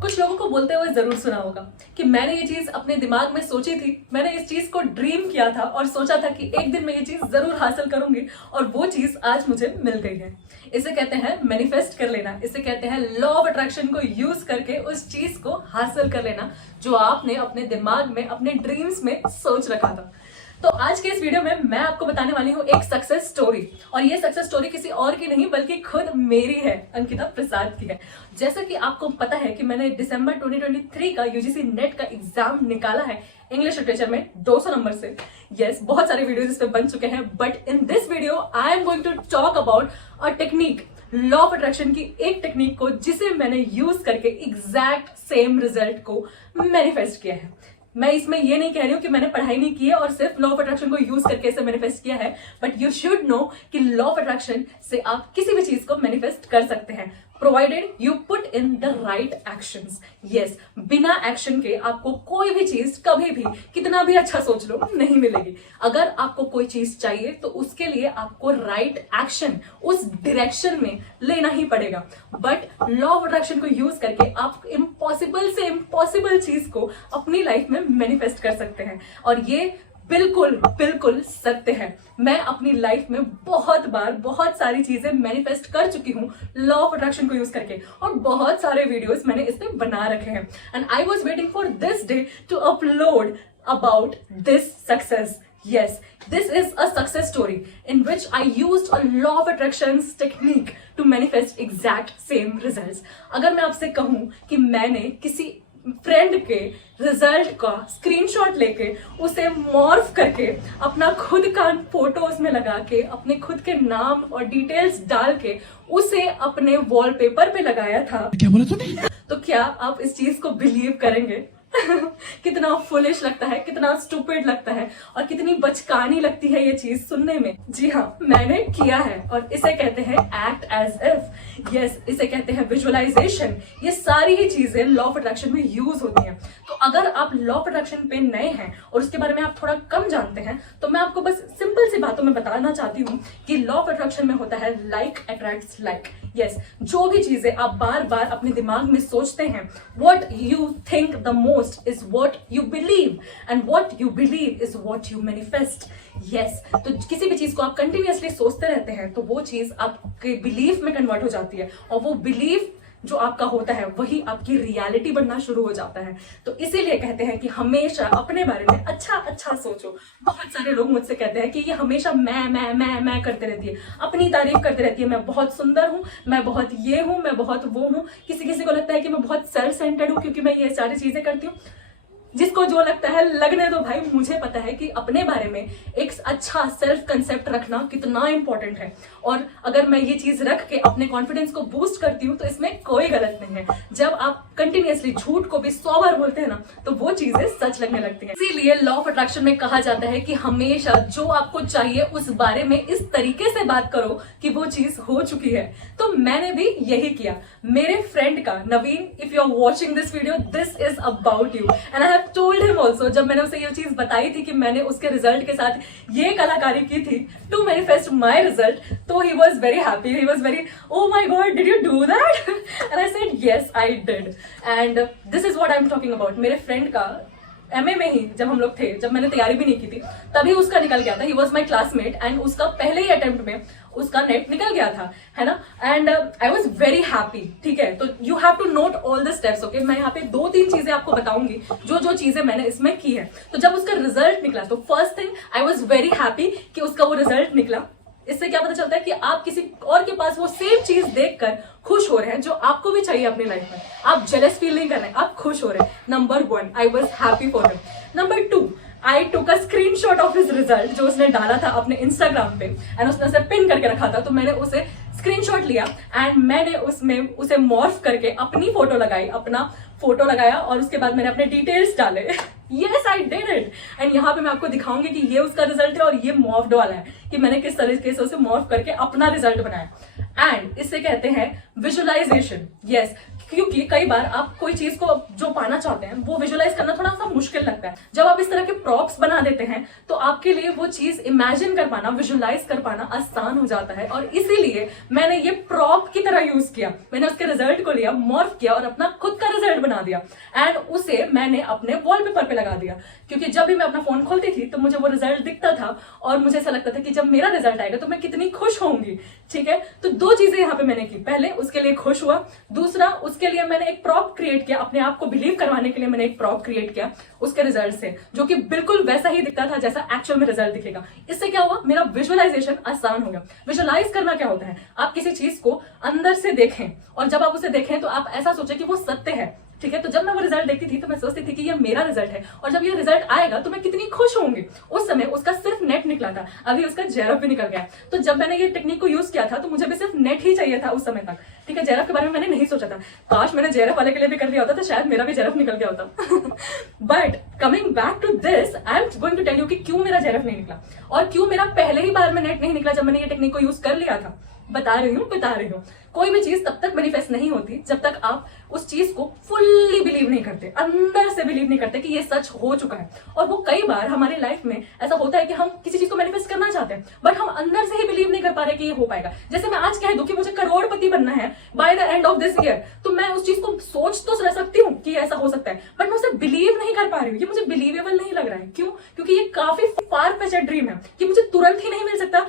कुछ लोगों को बोलते हुए जरूर सुना होगा कि मैंने ये चीज अपने दिमाग में सोची थी, मैंने इस चीज को ड्रीम किया था और सोचा था कि एक दिन मैं ये चीज जरूर हासिल करूंगी और वो चीज आज मुझे मिल गई है। इसे कहते हैं मैनिफेस्ट कर लेना, इसे कहते हैं लॉ ऑफ अट्रैक्शन को यूज करके उस चीज को हासिल कर लेना जो आपने अपने दिमाग में, अपने ड्रीम्स में सोच रखा था। तो आज के इस वीडियो में मैं आपको बताने वाली हूँ एक सक्सेस स्टोरी, और ये सक्सेस स्टोरी किसी और की नहीं बल्कि खुद मेरी है, अंकिता प्रसाद की है। जैसा कि आपको पता है कि मैंने दिसंबर 2023 का यूजीसी नेट का एग्जाम निकाला है इंग्लिश लिटरेचर में 200 नंबर से। यस, बहुत सारे वीडियोस इस पे बन चुके हैं, but in this video I am going to talk about a technique, law of attraction की एक टेक्निक को जिसे मैंने यूज करके एग्जैक्ट सेम रिजल्ट को मैनिफेस्ट किया है। मैं इसमें ये नहीं कह रही हूँ कि मैंने पढ़ाई नहीं की है और सिर्फ लॉ ऑफ अट्रैक्शन को यूज करके इसे मैनिफेस्ट किया है, बट यू शुड नो कि लॉ ऑफ अट्रैक्शन से आप किसी भी चीज को मैनिफेस्ट कर सकते हैं, provided you put in the right actions. Yes, बिना एक्शन के आपको कोई भी चीज कभी भी कितना भी अच्छा सोच लो नहीं मिलेगी। अगर आपको कोई चीज चाहिए तो उसके लिए आपको राइट एक्शन उस डायरेक्शन में लेना ही पड़ेगा। बट लॉ ऑफ अट्रैक्शन को यूज करके आप इम्पॉसिबल से इम्पॉसिबल चीज को अपनी लाइफ में मैनिफेस्ट कर सकते हैं, और ये बिल्कुल बिल्कुल सत्य है। मैं अपनी लाइफ में बहुत बार बहुत सारी चीजें मैनिफेस्ट कर चुकी हूँ लॉ ऑफ अट्रैक्शन को यूज करके, और बहुत सारे वीडियोस मैंने इस पे बना रखे हैं। And I was waiting for this day to upload about this success. Yes, this is a success story in which I used a law of attractions technique to manifest exact same results. अगर मैं आपसे कहूं कि मैंने किसी friend के result का screenshot लेके उसे मॉर्फ करके अपना खुद का फोटो उसमें लगा के अपने खुद के नाम और डिटेल्स डाल के उसे अपने वॉलपेपर पे लगाया था, क्या बोला तूने? तो क्या आप इस चीज को बिलीव करेंगे? कितना फुलिश लगता है, कितना स्टूपिड लगता है और कितनी बचकानी लगती है ये चीज सुनने में। जी हाँ, मैंने किया है और इसे कहते हैं एक्ट एज इफ। यस, इसे कहते हैं विजुअलाइजेशन। ये सारी ही चीजें लॉ ऑफ अट्रैक्शन में यूज होती हैं। तो अगर आप लॉ ऑफ अट्रैक्शन पे नए हैं और उसके बारे में आप थोड़ा कम जानते हैं तो मैं आपको बस सिंपल सी बातों में बताना चाहती हूँ कि लॉ ऑफ अट्रैक्शन में होता है लाइक अट्रैक्ट्स लाइक। यस, जो भी चीजें आप बार बार अपने दिमाग में सोचते हैं, what you think the most is what you believe and what you believe is what you manifest. Yes, तो किसी भी चीज को आप कंटिन्यूअसली सोचते रहते हैं तो वो चीज आपके बिलीफ में कन्वर्ट हो जाती है, और वो बिलीफ जो आपका होता है वही आपकी रियलिटी बनना शुरू हो जाता है। तो इसीलिए कहते हैं कि हमेशा अपने बारे में अच्छा अच्छा सोचो। बहुत सारे लोग मुझसे कहते हैं कि ये हमेशा मैं करते रहती है, अपनी तारीफ करते रहती है, मैं बहुत सुंदर हूँ, मैं बहुत ये हूँ, मैं बहुत वो हूँ। किसी किसी को लगता है कि मैं बहुत सेल्फ सेंटर्ड हूँ क्योंकि मैं ये सारी चीजें करती हूँ। जिसको जो लगता है लगने दो भाई, मुझे पता है कि अपने बारे में एक अच्छा सेल्फ कंसेप्ट रखना कितना इंपॉर्टेंट है, और अगर मैं ये चीज रख के अपने कॉन्फिडेंस को बूस्ट करती हूँ तो इसमें कोई गलत नहीं है। जब आप कंटिन्यूअसली झूठ को भी 100 बार बोलते हैं ना तो वो चीजें सच लगने लगती हैं। इसीलिए लॉ ऑफ अट्रैक्शन में कहा जाता है कि हमेशा जो आपको चाहिए उस बारे में इस तरीके से बात करो कि वो चीज हो चुकी है। तो मैंने भी यही किया। मेरे फ्रेंड का, Naveen, if you are watching this video, this is about you and I have told him also. जब मैंने उसे ये चीज बताई थी कि मैंने उसके रिजल्ट के साथ ये कलाकारी की थी टू मैनिफेस्ट माई रिजल्ट, तो he was very happy. He was very, oh my god, did you do that? And I said yes, I did. And this is what I'm talking about. मेरे friend का MA में ही जब हम लोग थे, जब मैंने तैयारी भी नहीं की थी, तभी उसका निकल गया था। He was my classmate and उसका पहले ही अटेम्प्ट में उसका नेट निकल गया था, है ना। And I was very happy. ठीक है, तो you have to note all the steps. Okay, मैं यहाँ पे 2-3 चीजें आपको बताऊंगी जो जो चीजें मैंने इसमें की है। तो जब उसका रिजल्ट निकला तो first thing, I was very happy कि उसका वो रिजल्ट निकला। इससे क्या पता चलता है कि आप किसी और के पास वो सेम चीज देखकर खुश हो रहे हैं जो आपको भी चाहिए अपनी लाइफ में। आप जेलस फील नहीं कर रहे हैं, आप खुश हो रहे हैं। Number 1, I was happy for him. Number 2, I took a screenshot of his result जो उसने डाला था अपने इंस्टाग्राम पे, एंड उसने उसे पिन करके रखा था। तो मैंने उसे स्क्रीनशॉट लिया एंड मैंने उसमें उसे मॉर्फ करके अपनी फोटो लगाई, अपना फोटो लगाया, और उसके बाद मैंने अपने डिटेल्स डाले। Yes, I did it. And यहाँ पे मैं आपको दिखाऊंगी कि ये उसका रिजल्ट है और ये मॉर्फ्ड वाला है, कि मैंने किस तरीके से उसे मॉर्फ करके अपना रिजल्ट बनाया। एंड इसे कहते हैं विजुअलाइजेशन। यस, क्योंकि कई बार आप कोई चीज को जो पाना चाहते हैं वो विजुअलाइज करना थोड़ा सा मुश्किल लगता है। जब आप इस तरह के प्रॉप्स बना देते हैं तो आपके लिए वो चीज इमेजिन कर पाना, विजुअलाइज कर पाना आसान हो जाता है। और इसीलिए मैंने ये प्रॉप की तरह यूज किया, मैंने उसके रिजल्ट को लिया, मॉर्फ किया और अपना खुद का रिजल्ट बना दिया एंड उसे मैंने अपने वॉलपेपर पे लगा दिया। क्योंकि जब भी मैं अपना फोन खोलती थी तो मुझे वो रिजल्ट दिखता था और मुझे ऐसा लगता था कि जब मेरा रिजल्ट आएगा तो मैं कितनी खुश होंगी। ठीक है, तो दो चीजें यहाँ पे मैंने की, पहले उसके लिए खुश हुआ, दूसरा उसके लिए मैंने एक प्रॉप क्रिएट किया, अपने आप को बिलीव करवाने के लिए मैंने एक प्रॉप क्रिएट किया उसके रिजल्ट से, जो कि बिल्कुल वैसा ही दिखता था जैसा एक्चुअल में रिजल्ट दिखेगा। इससे क्या हुआ, मेरा विजुअलाइजेशन आसान हो गया। विजुअलाइज करना क्या होता है, आप किसी चीज को अंदर से देखें और जब आप उसे देखें तो आप ऐसा सोचें कि वो सत्य है। ठीक है, तो जब मैं वो रिजल्ट देखती थी तो मैं सोचती थी कि ये मेरा रिजल्ट है और जब ये रिजल्ट आएगा तो मैं कितनी खुश होंगी। उस समय उसका सिर्फ नेट निकला था, अभी उसका जेरफ भी निकल गया। तो जब मैंने ये टेक्निक को यूज किया था तो मुझे भी सिर्फ नेट ही चाहिए था उस समय तक। ठीक है, जेरफ के बारे में मैंने नहीं सोचा था, काश मैंने जेरफ वाले के लिए भी कर लिया होता तो शायद मेरा भी जेरफ निकल गया होता। But coming back to this, I am going to tell you कि क्यों मेरा जेरफ नहीं निकला और क्यों मेरा पहले ही बार में नेट नहीं निकला जब मैंने ये टेक्निक को यूज कर लिया था। बता रही हूँ। कोई भी चीज तब तक मैनिफेस्ट नहीं होती जब तक आप उस चीज को फुल्ली बिलीव नहीं करते, अंदर से बिलीव नहीं करते कि ये सच हो चुका है। और वो कई बार हमारे लाइफ में ऐसा होता है कि हम किसी चीज को मैनिफेस्ट करना चाहते हैं बट हम अंदर से ही बिलीव नहीं कर पा रहे कि ये हो पाएगा। जैसे मैं आज कह दूं कि मुझे करोड़पति बनना है by the end of this year, तो मैं उस चीज को सोच तो रह सकती हूँ कि ऐसा हो सकता है बट मैं उसे बिलीव नहीं कर पा रही हूँ। ये मुझे बिलीवेबल नहीं लग रहा है। क्यों? क्योंकि ये काफी फार फेच्ड ड्रीम है कि मुझे तुरंत ही नहीं मिल सकता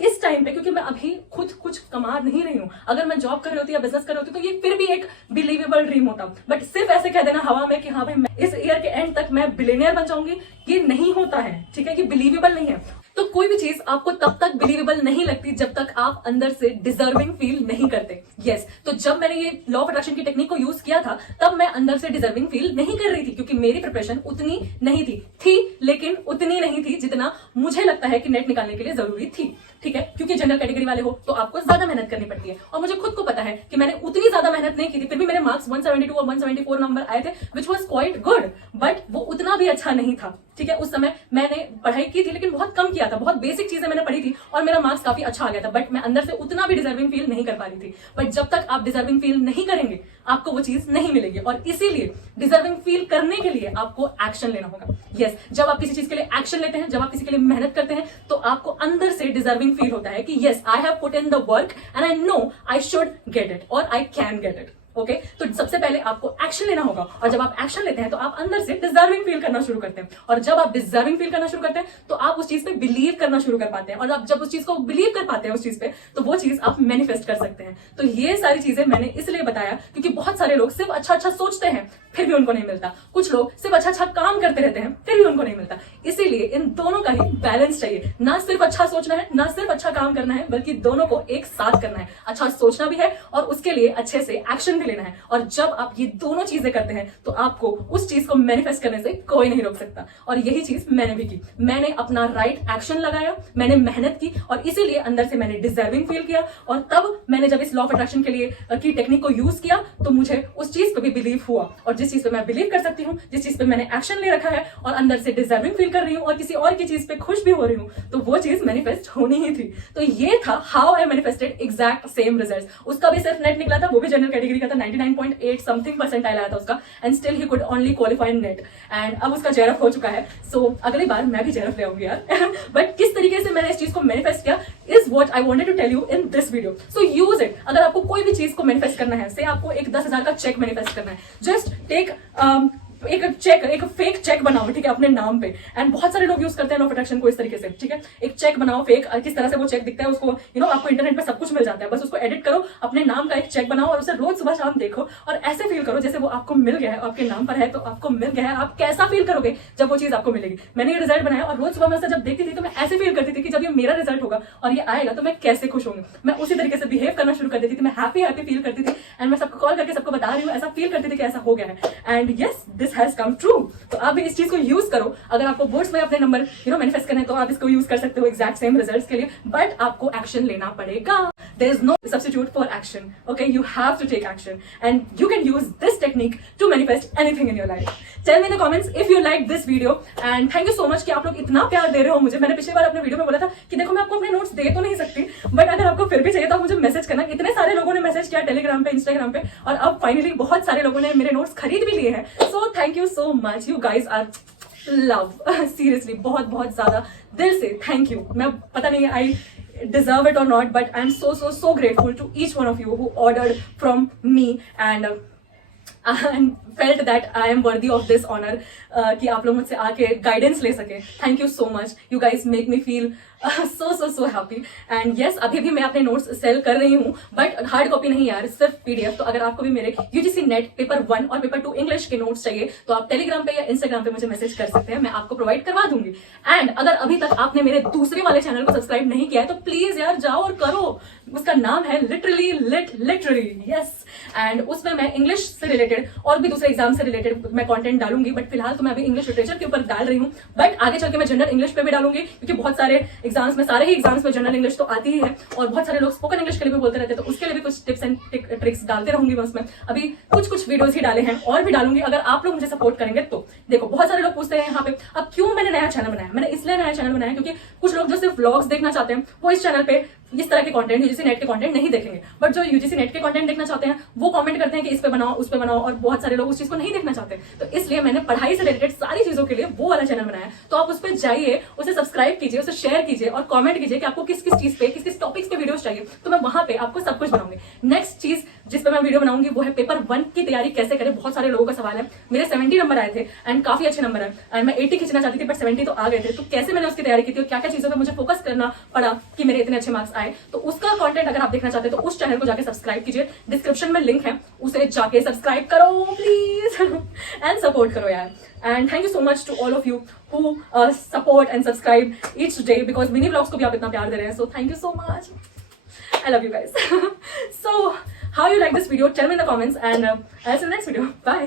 इस टाइम पे, क्योंकि मैं अभी खुद कुछ कमा नहीं रही हूँ। अगर मैं जॉब कर रही होती या बिजनेस कर रही होती तो ये फिर भी एक बिलीवेबल ड्रीम होता। बट सिर्फ ऐसे कह देना हवा में कि हाँ भाई मैं इस ईयर के एंड तक मैं बिलियनियर बन जाऊंगी, ये नहीं होता है। ठीक है, ये बिलीवेबल नहीं है। तो कोई भी चीज आपको तब तक बिलीवेबल नहीं लगती जब तक आप अंदर से डिजर्विंग फील नहीं करते। यस, तो जब मैंने ये लॉ ऑफ अट्रैक्शन की टेक्निक को यूज किया था तब मैं अंदर से डिजर्विंग फील नहीं कर रही थी, क्योंकि मेरी प्रिपरेशन उतनी नहीं थी लेकिन उतनी नहीं थी जितना मुझे लगता है कि नेट निकालने के लिए जरूरी थी। ठीक है, क्योंकि जनरल कैटेगरी वाले हो तो आपको ज्यादा मेहनत करनी पड़ती है और मुझे खुद को पता है कि मैंने उतनी ज्यादा मेहनत नहीं की थी, फिर भी मेरे मार्क्स 172 और 174 नंबर आए थे which was quite good, but वो उतना भी अच्छा नहीं था। ठीक है, उस समय मैंने पढ़ाई की थी लेकिन बहुत कम किया था, बहुत बेसिक चीजें मैंने पढ़ी थी और मेरा मार्क्स काफी अच्छा आ गया था, बट मैं अंदर से उतना भी डिजर्विंग फील नहीं कर पा रही थी। बट जब तक आप डिजर्विंग फील नहीं करेंगे आपको वो चीज नहीं मिलेगी और इसीलिए डिजर्विंग फील करने के लिए आपको एक्शन लेना होगा। यस, जब आप किसी चीज के लिए एक्शन लेते हैं, जब आप किसी के लिए मेहनत करते हैं तो आपको अंदर से डिजर्विंग फील होता है कि yes I have put in the work and I know I should get it और I can get it. Okay, तो सबसे पहले आपको एक्शन लेना होगा और जब आप एक्शन लेते हैं तो आप अंदर से डिजर्विंग फील करना शुरू करते हैं और जब आप डिजर्विंग फील करना शुरू करते हैं तो आप उस चीज पे बिलीव करना शुरू कर पाते हैं और आप जब उस चीज को बिलीव कर पाते हैं उस चीज पे तो वो चीज आप मैनिफेस्ट कर सकते हैं। तो ये सारी चीजें मैंने इसलिए बताया क्योंकि बहुत सारे लोग सिर्फ अच्छा अच्छा सोचते हैं फिर भी उनको नहीं मिलता, कुछ लोग सिर्फ अच्छा अच्छा काम करते रहते हैं फिर भी उनको नहीं मिलता। इसीलिए इन दोनों का ही बैलेंस चाहिए, ना सिर्फ अच्छा सोचना है ना सिर्फ अच्छा काम करना है, बल्कि दोनों को एक साथ करना है। अच्छा सोचना भी है और उसके लिए अच्छे से एक्शन भी लेना है और जब आप ये दोनों चीजें करते हैं तो आपको उस चीज को मैनिफेस्ट करने से कोई नहीं रोक सकता। और यही चीज मैंने भी की, मैंने अपना राइट एक्शन लगाया, मैंने मेहनत की और इसीलिए अंदर से मैंने डिजर्विंग फील किया और तब मैंने जब इस लॉ ऑफ अट्रैक्शन के लिए की टेक्निक को यूज किया तो मुझे उस चीज पे भी बिलीव हुआ और जिस चीज पे मैं बिलीव कर सकती हूँ, जिस चीज पे मैंने एक्शन ले रखा है और अंदर से डिजर्विंग फील कर रही हूँ और किसी और की चीज पे खुश भी हो रही हूँ तो वो चीज मैनिफेस्ट होनी ही थी। तो ये था how I manifested exact same results. उसका भी सिर्फ नेट निकला था, वो भी जनरल कैटेगरी का था, 99.8 समथिंग परसेंटाइल आया था उसका and still he could only qualify in net and अब उसका जेरफ हो चुका है। सो अगली बार मैं भी जेरफ ले आऊंगी यार। बट किस तरीके से मैंने इस चीज को मैनिफेस्ट किया is what I wanted to tell you in this video. So use it. अगर आपको कोई भी चीज को मैनिफेस्ट करना है, से आपको एक 10,000 का चेक मैनिफेस्ट करना है, जस्ट टेक एक चेक, एक फेक चेक बनाओ, ठीक है, अपने नाम पे। एंड बहुत सारे लोग यूज करते हैं लॉ ऑफ अट्रैक्शन को इस तरीके से, ठीक है, एक चेक बनाओ फेक, किस तरह से वो चेक दिखता है उसको आपको इंटरनेट पे सब कुछ मिल जाता है, बस उसको एडिट करो, अपने नाम का एक चेक बनाओ और उसे रोज सुबह शाम देखो और ऐसे फील करो जैसे वो आपको मिल गया है, आपके नाम पर है तो आपको मिल गया है। आप कैसा फील करोगे जब वो चीज आपको मिलेगी। मैंने ये रिजल्ट बनाया और रोज सुबह मैं जब देखती थी तो मैं ऐसे फील करती थी कि जब ये मेरा रिजल्ट होगा और ये आएगा तो मैं कैसे खुश होंगी। मैं उसी तरीके से बिहेव करना शुरू कर देती थी, मैं हैप्पी फील करती थी एंड मैं सबको कॉल करके सबको बता रही हूँ, ऐसा फील करती थी कि ऐसा हो गया है। And yes, this has come true. तो आप भी इस चीज को यूज करो। अगर आपको बोर्ड्स में अपने नंबर मैनिफेस्ट करने हैं तो आप इसको यूज कर सकते हो एग्जैक्ट सेम रिजल्ट्स के लिए, बट आपको एक्शन लेना पड़ेगा। There is no substitute for action. Okay, you have to take action and you can use this technique to manifest anything in your life. Tell me in the comments if you liked this video and thank you so much कि आप लोग इतना प्यार दे रहे हो मुझे. मैंने पिछली बार अपने वीडियो में बोला था कि देखो मैं आपको अपने नोट्स दे तो नहीं सकती, बट अगर आपको फिर भी चाहिए तो आप मुझे मैसेज करना. इतने सारे लोगों ने मैसेज किया टेलीग्राम पे, इंस्टाग्राम पे, और अब फाइनली बहुत सारे लोगों ने मेरे नोट्स खरीद भी लिए हैं. So thank you so much, you guys are love. Seriously बहुत बहुत ज्यादा दिल से थैंक यू. मैं पता नहीं आई deserve it or not, but I'm so grateful to each one of you who ordered from me and felt that I am worthy of this honor कि आप लोग मुझसे आके गाइडेंस ले सके. Thank you so much, you guys make me feel so happy. And yes, अभी भी मैं अपने नोट्स सेल कर रही हूँ, बट हार्ड कॉपी नहीं यार, सिर्फ PDF. तो अगर आपको भी मेरे UGC नेट पेपर 1 और पेपर 2 इंग्लिश के नोट्स चाहिए तो आप टेलीग्राम पे या इंस्टाग्राम पे मुझे मैसेज कर सकते हैं, मैं आपको प्रोवाइड करवा दूंगी. एंड अगर अभी तक आपने मेरे दूसरे वाले चैनल को सब्सक्राइब नहीं किया है तो प्लीज यार जाओ और करो. उसका नाम है लिटरली यस. एंड उसमें मैं इंग्लिश से रिलेटेड और भी दूसरे एग्जाम से रिलेटेड मैं कंटेंट डालूंगी, बट फिलहाल तो मैं अभी इंग्लिश लिटरेचर के ऊपर डाल रही हूँ, बट आगे चल के मैं जनरल इंग्लिश पे भी डालूंगी, क्योंकि बहुत सारे एग्जाम्स में, सारे ही एग्जाम्स में जनरल इंग्लिश तो आती ही है, और बहुत सारे लोग स्पोकन इंग्लिश के लिए भी बोलते रहते हैं, तो उसके लिए भी कुछ टिप्स एंड ट्रिक्स डालते रहूंगी मैं उसमें. अभी कुछ वीडियोस ही डाले हैं और भी डालूंगी अगर आप लोग मुझे सपोर्ट करेंगे तो. देखो बहुत सारे लोग पूछते हैं यहाँ पे अब क्यों मैंने नया चैनल बनाया. मैंने इसलिए नया चैनल बनाया क्योंकि कुछ लोग जो सिर्फ व्लॉग्स देखना चाहते हैं वो इस चैनल पे इस तरह के कंटेंट, यूजीसी नेट के कंटेंट नहीं देखेंगे, बट जो यूजीसी नेट के कंटेंट देखना चाहते हैं वो कमेंट करते हैं कि इस पे बनाओ, उस पे बनाओ, और बहुत सारे लोग उस चीज को नहीं देखना चाहते. तो इसलिए मैंने पढ़ाई से रिलेटेड सारी चीजों के लिए वो वाला चैनल बनाया. तो आप उस पर जाइए, उसे सब्सक्राइब कीजिए, उसे शेयर कीजिए और कमेंट कीजिए कि आपको किस किस चीज पे, किस किस टॉपिक्स पे वीडियोस चाहिए, तो मैं वहां पे आपको सब कुछ बनाऊंगी. नेक्स्ट चीज जिस पे मैं वीडियो बनाऊंगी वो है पेपर 1 की तैयारी कैसे करें. बहुत सारे लोगों का सवाल है. मेरे 70 नंबर आए थे एंड काफी अच्छे नंबर है, एंड मैं 80 खींचना चाहती थी बट 70 तो आ गए थे. तो कैसे मैंने उसकी तैयारी की थी और क्या क्या चीजों पर मुझे फोकस करना पड़ा कि मेरे इतने अच्छे मार्क्स आए, तो उसका कंटेंट अगर आप देखना चाहते हैं तो उस चैनल को जाके सब्सक्राइब कीजिए. डिस्क्रिप्शन में लिंक है, उसे जाके सब्सक्राइब करो प्लीज एंड सपोर्ट करो यार. And thank you so much to all of you who support and subscribe each day, because mini vlogs को भी आप इतना प्यार दे रहे हैं. So thank you so much. I love you guys. So how you like this video, tell me in the comments, and I'll see you in the next video. Bye.